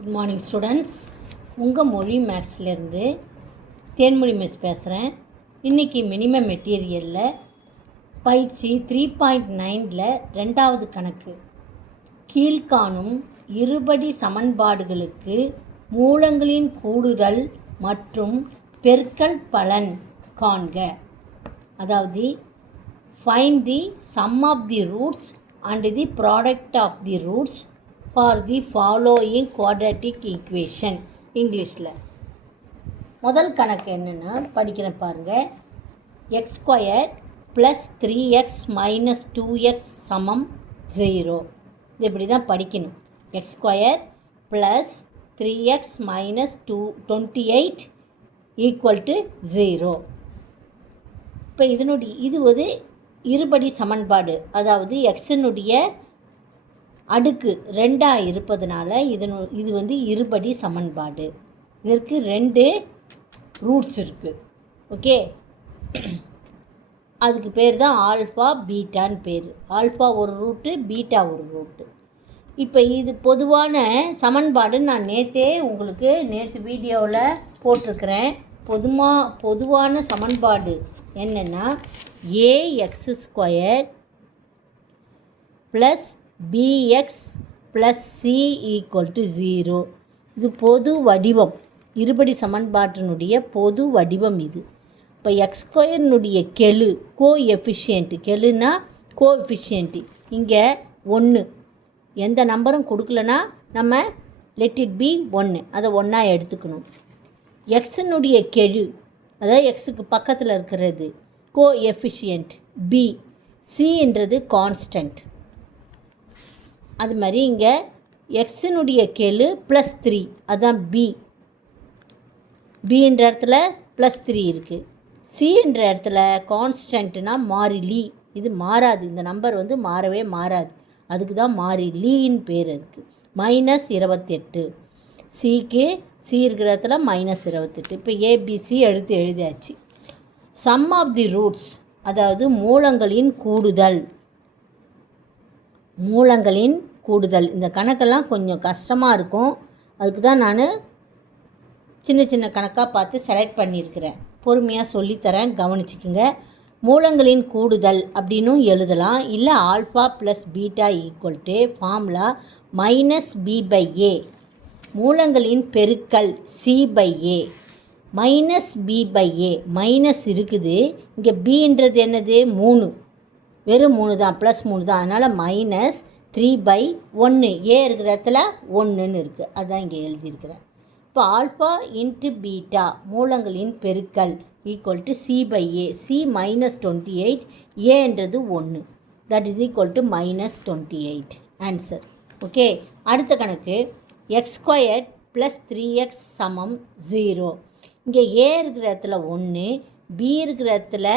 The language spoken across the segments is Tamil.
Good morning students. உங்கள் மொழி மேக்ஸ்லேருந்து தேன்மொழி மிஸ் பேசுகிறேன். இன்றைக்கி மினிமம் மெட்டீரியலில் பயிற்சி 3.9 ரெண்டாவது கணக்கு. கீழ்காணும் இருபடி சமன்பாடுகளுக்கு மூலங்களின் கூடுதல் மற்றும் பெருக்கல் பலன் காண்க. அதாவது find the sum of the roots and the product of the roots for the following quadratic equation. இங்கிலீஷில் முதல் கணக்கு என்னென்னா படிக்கிறேன் பாருங்கள். X square plus 3x minus 2x சமம் 0. இது இப்படி தான் படிக்கணும். X square plus 3x minus 28 equal to 0. இப்போ இது ஒரு இருபடி சமன்பாடு. அதாவது எக்ஸினுடைய அடுக்கு 2 இருப்பதனால இது இருபடி சமன்பாடு. இதற்கு 2 ரூட்ஸ் இருக்குது. ஓகே, அதுக்கு பேர் தான் ஆல்ஃபா பீட்டான்னு பேர். ஆல்ஃபா ஒரு ரூட்டு, பீட்டா ஒரு ரூட்டு. இப்போ இது பொதுவான சமன்பாடு. நான் நேற்று வீடியோவில் போட்டிருக்கிறேன். பொதுவான சமன்பாடு என்னென்னா a x square plus bx plus c equal to 0. இது பொது வடிவம், இருபடி சமன்பாட்டினுடைய பொது வடிவம் இது. இப்போ எக்ஸ் ஸ்கொயர்னுடைய கெழு கோஎஃபிஷியன்ட், கெழுனா கோஎஃபிஷியன்ட் இங்கே 1. எந்த நம்பரும் கொடுக்கலனா நம்ம லெட் இட் பி 1, அதை 1 எடுத்துக்கணும். எக்ஸினுடைய கெழு, அதாவது எக்ஸுக்கு பக்கத்தில் இருக்கிறது கோஎஃபிஷியன்ட் பி, சின்றது கான்ஸ்டன்ட். அது மாதிரி இங்கே எக்ஸினுடைய கெழு +3, அதுதான் பின்ற இடத்துல +3 இருக்குது. சின்ற இடத்துல கான்ஸ்டன்ட்னா மாறிலி, இது மாறாது. இந்த நம்பர் மாறவே மாறாது. அதுக்கு தான் மாறிலின்னு பேர். அதுக்கு -28. சி இருக்கிற இடத்துல -28. இப்போ ஏபிசி எழுதியாச்சு. சம் ஆஃப் தி ரூட்ஸ், அதாவது மூலங்களின் கூடுதல். இந்த கணக்கெல்லாம் கொஞ்சம் கஷ்டமாக இருக்கும். அதுக்கு தான் நான் சின்ன கணக்காக பார்த்து செலக்ட் பண்ணியிருக்கிறேன். பொறுமையாக சொல்லித்தரேன், கவனிச்சுக்குங்க. மூலங்களின் கூடுதல் அப்படின்னும் எழுதலாம். இல்லை alpha plus beta equal to formula -b/a. மூலங்களின் பெருக்கல் c/a -b/a. மைனஸ் இருக்குது இங்கே. பின்றது என்னது? 3, வெறும் 3 தான், +3 தான். அதனால் -3/1. ஏ இருக்கிற இடத்துல 1ன்னு இருக்குது, அதுதான் இங்கே எழுதியிருக்கிறேன். இப்போ ஆல்ஃபா இன்ட்டு பீட்டா மூலங்களின் பெருக்கல் ஈக்குவல் டு c/a. c -28, ஏன்றது 1, that is equal to -28. Answer. Okay, அடுத்த கணக்கு. எக்ஸ் ஸ்கொயர் ப்ளஸ் 3x சமம் 0. இங்கே ஏ இருக்கிற இடத்துல 1, பி இருக்கிற இடத்துல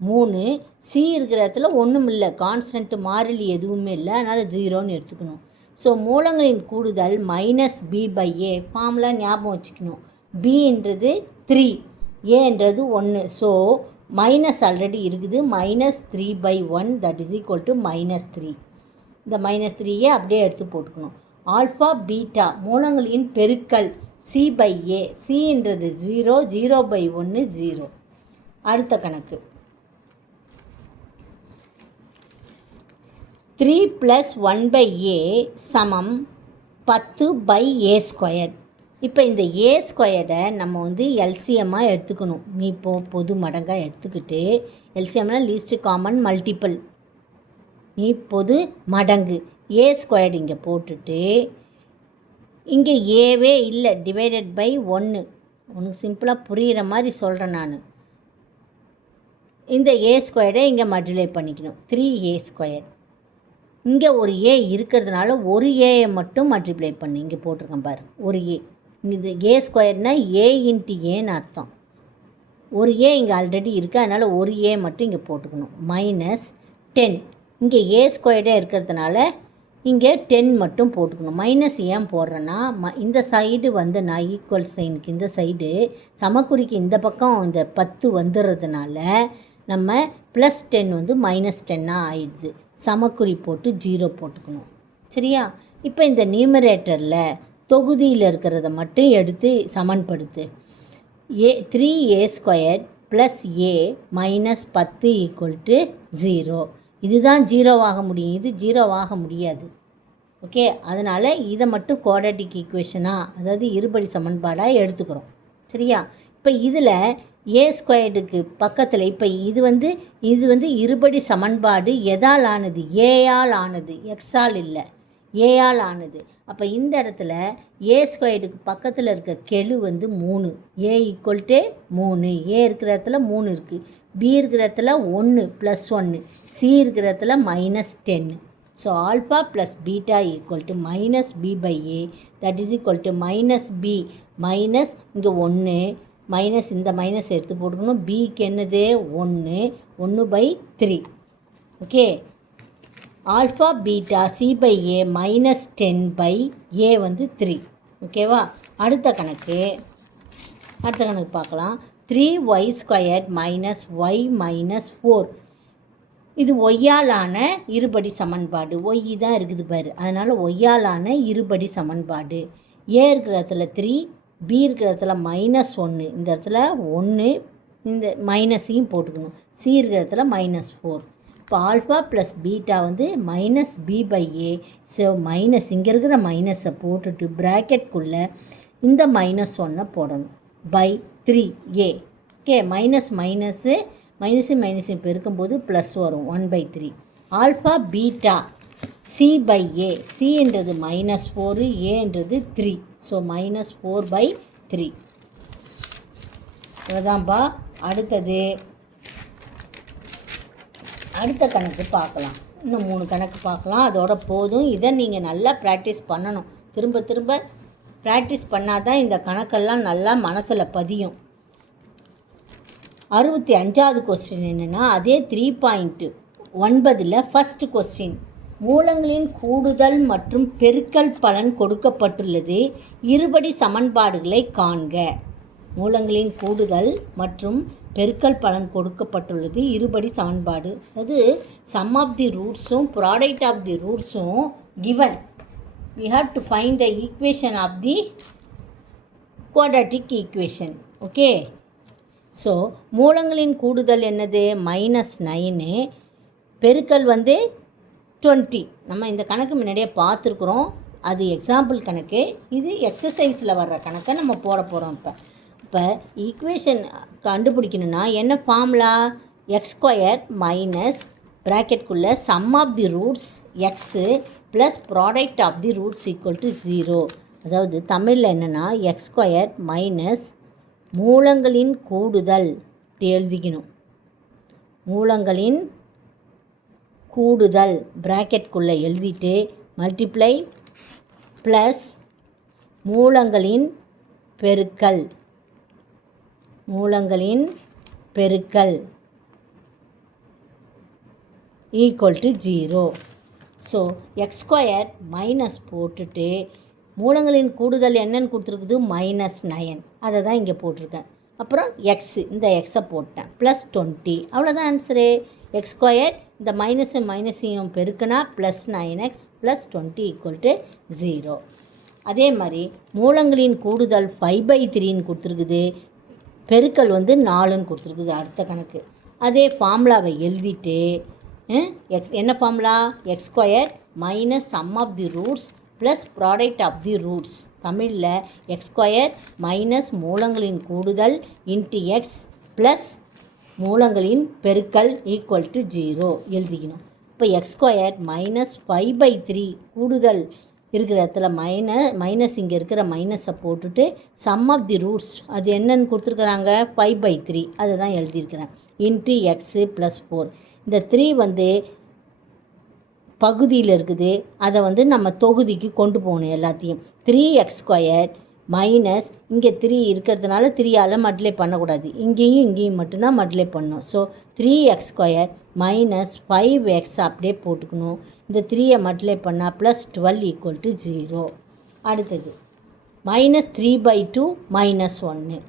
3, சி இருக்கிற இடத்துல ஒன்றும் இல்லை, கான்ஸ்டன்ட் மாறிலி எதுவுமே இல்லை. அதனால் 0ன்னு எடுத்துக்கணும். ஸோ மூலங்களின் கூடுதல் -b/a. ஃபார்முலா ஞாபகம் வச்சுக்கணும். பின்றது 3, ஏன்றது 1. ஸோ மைனஸ் ஆல்ரெடி இருக்குது, -3/1, தட் இஸ் ஈக்குவல் டு -3. இந்த -3 அப்படியே எடுத்து போட்டுக்கணும். ஆல்ஃபா பீட்டா மூலங்களின் பெருக்கல் c/a. சின்றது 0, 0/1 0. அடுத்த கணக்கு. 3 + 1/a சமம் 10/a². இப்போ இந்த a ஸ்கொயரை நம்ம எல்சிஎம்மாக எடுத்துக்கணும். நீ பொது மடங்காக எடுத்துக்கிட்டு, எல்சிஎம்னா லீஸ்ட் காமன் மல்டிப்பிள், நீ பொது மடங்கு a² இங்கே போட்டுட்டு, இங்கே ஏவே இல்லை, /1. உனக்கு சிம்பிளாக புரிகிற மாதிரி சொல்கிறேன் நான். இந்த a² இங்கே மல்டிப்ளை பண்ணிக்கணும். 3a². இங்கே ஒரு ஏ இருக்கிறதுனால ஒரு ஏயை மட்டும் மல்டிப்ளை பண்ணு. இங்கே போட்டிருக்கேன் பாரு, ஒரு ஏ. இது a²னா a இன்ட்டு ஏன்னு அர்த்தம். ஒரு ஏ இங்கே ஆல்ரெடி இருக்குது, அதனால் ஒரு ஏ மட்டும் இங்கே போட்டுக்கணும். -10. இங்கே a² இருக்கிறதுனால இங்கே 10 மட்டும் போட்டுக்கணும். மைனஸ் ஏன் போடுறேன்னா, இந்த சைடு நான் ஈக்குவல் சைனுக்கு இந்த சைடு சமக்குறிக்கு இந்த பக்கம் இந்த 10 வந்துடுறதுனால நம்ம +10 -10 ஆயிடுது. சமக்குறி போட்டு 0 போட்டுக்கணும். சரியா? இப்போ இந்த நியூமரேட்டரில் தொகுதியில் இருக்கிறத மட்டும் எடுத்து சமன்படுத்து. 3a² + a minus 10 = 0. இதுதான் 0 ஆக முடியும், இது 0 ஆக முடியாது. ஓகே, அதனால் இதை மட்டும் குவாட்ராட்டிக் ஈக்குவேஷனாக, அதாவது இருபடி சமன்பாடாக எடுத்துக்கிறோம். சரியா? இப்போ இதில் a² பக்கத்தில் இப்போ இது வந்து இருபடி சமன்பாடு எதால் ஆனது? ஏயால் ஆனது, எக்ஸால் இல்லை, ஏயால் ஆனது. அப்போ இந்த இடத்துல a² பக்கத்தில் இருக்க கெழு 3, a = 3, a இருக்கிற இடத்துல 3 இருக்குது, b இருக்கிற இடத்துல 1 + 1, c இருக்கிற இடத்துல -10. So alpha plus beta = -b/a, that is -b minus இங்கே 1 மைனஸ் இந்த மைனஸ் எடுத்து போட்டுக்கணும். பிக்கு என்னது? 1/3. Okay, alpha beta c/a -10/a 3. ஓகேவா? அடுத்த கணக்கு பார்க்கலாம். 3y² - y - 4. இது ஒய்யாலான இருபடி சமன்பாடு. ஒய் தான் இருக்குது பாரு, அதனால் ஒய்யாலான இருபடி சமன்பாடு. ஏ இருக்கிற இடத்துல 3, பி இருக்கிற இடத்துல -1, இந்த இடத்துல 1, இந்த மைனஸையும் போட்டுக்கணும். சி இருக்கிற இடத்துல -4. இப்போ alpha plus beta -b/a. So minus இங்கே இருக்கிற மைனஸை போட்டுட்டு ப்ராக்கெட்குள்ளே இந்த -1 போடணும் /3a. ஓகே, மைனஸு பெருக்கும்போது ப்ளஸ் வரும் 1/3. Alpha beta c/a, c-ன்றது -4, a-ன்றது 3. ஸோ -4/3. இதுதான்ப்பா. அடுத்த கணக்கு பார்க்கலாம். இன்னும் 3 கணக்கு பார்க்கலாம், அதோட போதும். இதை நீங்கள் நல்லா ப்ராக்டிஸ் பண்ணணும். திரும்ப திரும்ப ப்ராக்டிஸ் பண்ணால் தான் இந்த கணக்கெல்லாம் நல்லா மனசில் பதியும். 65வது கொஸ்டின் என்னென்னா, அதே 3.9 ஃபஸ்ட் கொஸ்டின். மூலங்களின் கூடுதல் மற்றும் பெருக்கல் பலன் கொடுக்கப்பட்டுள்ளது. இருபடி சமன்பாடுகளை காண்க. மூலங்களின் கூடுதல் மற்றும் பெருக்கல் பலன் கொடுக்கப்பட்டுள்ளது. இருபடி சமன்பாடு, அது சம் ஆஃப் தி ரூட்ஸும் ப்ராடக்ட் ஆஃப் தி ரூட்ஸும் given. we have to find the equation of the quadratic equation. Okay, so மூலங்களின் கூடுதல் என்னது? -9, பெருக்கல் 20. நம்ம இந்த கணக்கு முன்னாடியே பார்த்துருக்குறோம், அது எக்ஸாம்பிள் கணக்கு. இது எக்ஸசைஸில் வர்ற கணக்கை நம்ம போட போகிறோம். இப்போ ஈக்குவேஷன் கண்டுபிடிக்கணுன்னா என்ன ஃபார்முலா? x² மைனஸ் ப்ராக்கெட்குள்ளே sum of the roots x plus product of the roots = 0. அதாவது தமிழில் என்னென்னா x² மைனஸ் மூலங்களின் கூடுதல், இப்படி எழுதிக்கணும். மூலங்களின் கூடுதல் ப்ராக்கெட்குள்ளே எழுதிட்டு மல்டிப்ளை ப்ளஸ் மூலங்களின் பெருக்கல், = 0. ஸோ x² மைனஸ் போட்டுட்டு மூலங்களின் கூடுதல் என்னன்னு கொடுத்துருக்குது? -9. அதை தான் இங்கே போட்டிருக்கேன். அப்புறம் எக்ஸு, இந்த எக்ஸை போட்டேன், ப்ளஸ் 20. அவ்வளோதான் ஆன்சரு. x² இந்த மைனஸையும் பெருக்குனா +9x + 20 = 0. அதே மாதிரி மூலங்களின் கூடுதல் 5/3 கொடுத்துருக்குது, பெருக்கல் 4ன்னு கொடுத்துருக்குது. அடுத்த கணக்கு அதே ஃபார்முலாவை எழுதிட்டு என்ன formula? x² minus sum of the roots plus product of the roots. தமிழில் x² மைனஸ் மூலங்களின் கூடுதல் இன்ட்டு எக்ஸ் ப்ளஸ் மூலங்களின் பெருக்கல் = 0 எழுதிக்கணும். இப்போ x² -5/3 கூடுதல் இருக்கிற இடத்துல மைனஸ் இங்கே இருக்கிற மைனஸை போட்டுட்டு சம் ஆஃப் தி ரூட்ஸ் அது என்னன்னு கொடுத்துருக்குறாங்க? 5/3. அதை தான் எழுதியிருக்கிறேன். Into x plus 4. இந்த 3 பகுதியில் இருக்குது, அதை நம்ம தொகுதிக்கு கொண்டு போகணும். எல்லாத்தையும் 3x² மைனஸ் இங்கே 3 இருக்கிறதுனால 3ஆல் மல்டிப்ளை பண்ணக்கூடாது, இங்கேயும் மட்டும்தான் மல்டிப்ளை பண்ணணும். ஸோ 3x² மைனஸ் 5x அப்படியே போட்டுக்கணும். இந்த 3ஐ மல்டிப்ளை பண்ணால் +12 = 0. அடுத்தது -3/2 -1.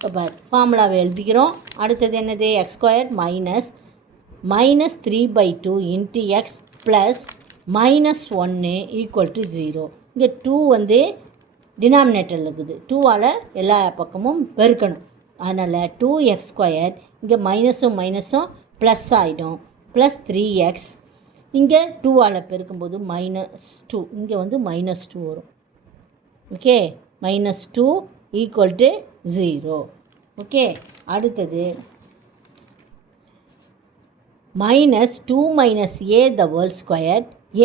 இப்போ ஃபார்முலாவை எழுதிக்கிறோம். அடுத்தது என்னது? x² minus -3/2 into X plus -1 = 0. இங்கே 2 டினாமினேட்டரில் இருக்குது. 2ஆல் எல்லா பக்கமும் பெருக்கணும். அதனால் 2x², இங்கே மைனஸும் மைனஸும் ப்ளஸ் ஆகிடும். ப்ளஸ் 3x, இங்கே 2ஆல் பெருக்கும்போது -2, இங்கே வந்து -2 வரும். ஓகே, -2 = 0. ஓகே, அடுத்தது -2 - a²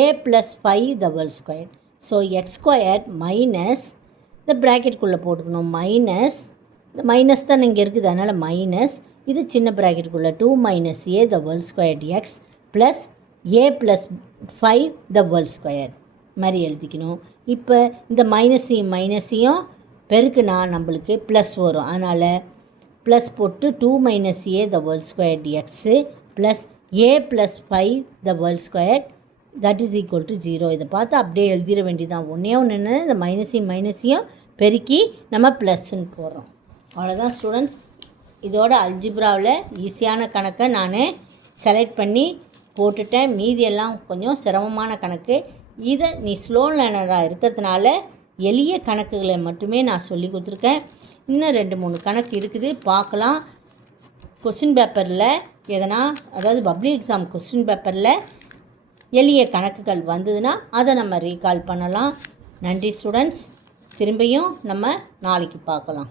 a + 5 2. So x² minus இந்த ப்ராக்கெட்டுக்குள்ளே போட்டுக்கணும். மைனஸ் இந்த மைனஸ் தான் இங்கே இருக்குது, அதனால் மைனஸ் இது சின்ன ப்ராக்கெட்டுக்குள்ளே 2 - a² x ப்ளஸ் a + 5 2 மாதிரி எழுதிக்கணும். இப்போ இந்த மைனஸையும் பெருக்குனா நம்மளுக்கு ப்ளஸ் வரும். அதனால் ப்ளஸ் போட்டு 2 - a² x plus a + 5 2 that is equal to 0. இதை பார்த்து அப்படியே எழுதிட வேண்டியதான். ஒன்றே ஒன்று, இந்த மைனஸையும் பெருக்கி நம்ம ப்ளஸ்ன்னு போடுறோம். அவ்வளோதான் ஸ்டூடெண்ட்ஸ். இதோட அல்ஜிப்ராவில் ஈஸியான கணக்கை நான் செலக்ட் பண்ணி போட்டுட்டேன். மீதியெல்லாம் கொஞ்சம் சிரமமான கணக்கு. இதை நீ ஸ்லோ லேர்னராக இருக்கிறதுனால எளிய கணக்குகளை மட்டுமே நான் சொல்லி கொடுத்துருக்கேன். இன்னும் 2-3 கணக்கு இருக்குது, பார்க்கலாம். கொஸ்டின் பேப்பரில் எதனா, அதாவது பப்ளிக் எக்ஸாம் கொஸ்டின் பேப்பரில் எளிய கணக்குகள் வந்ததுன்னா அதை நம்ம ரீகால் பண்ணலாம். நன்றி ஸ்டூடெண்ட்ஸ். திரும்பியும் நம்ம நாளைக்கு பார்க்கலாம்.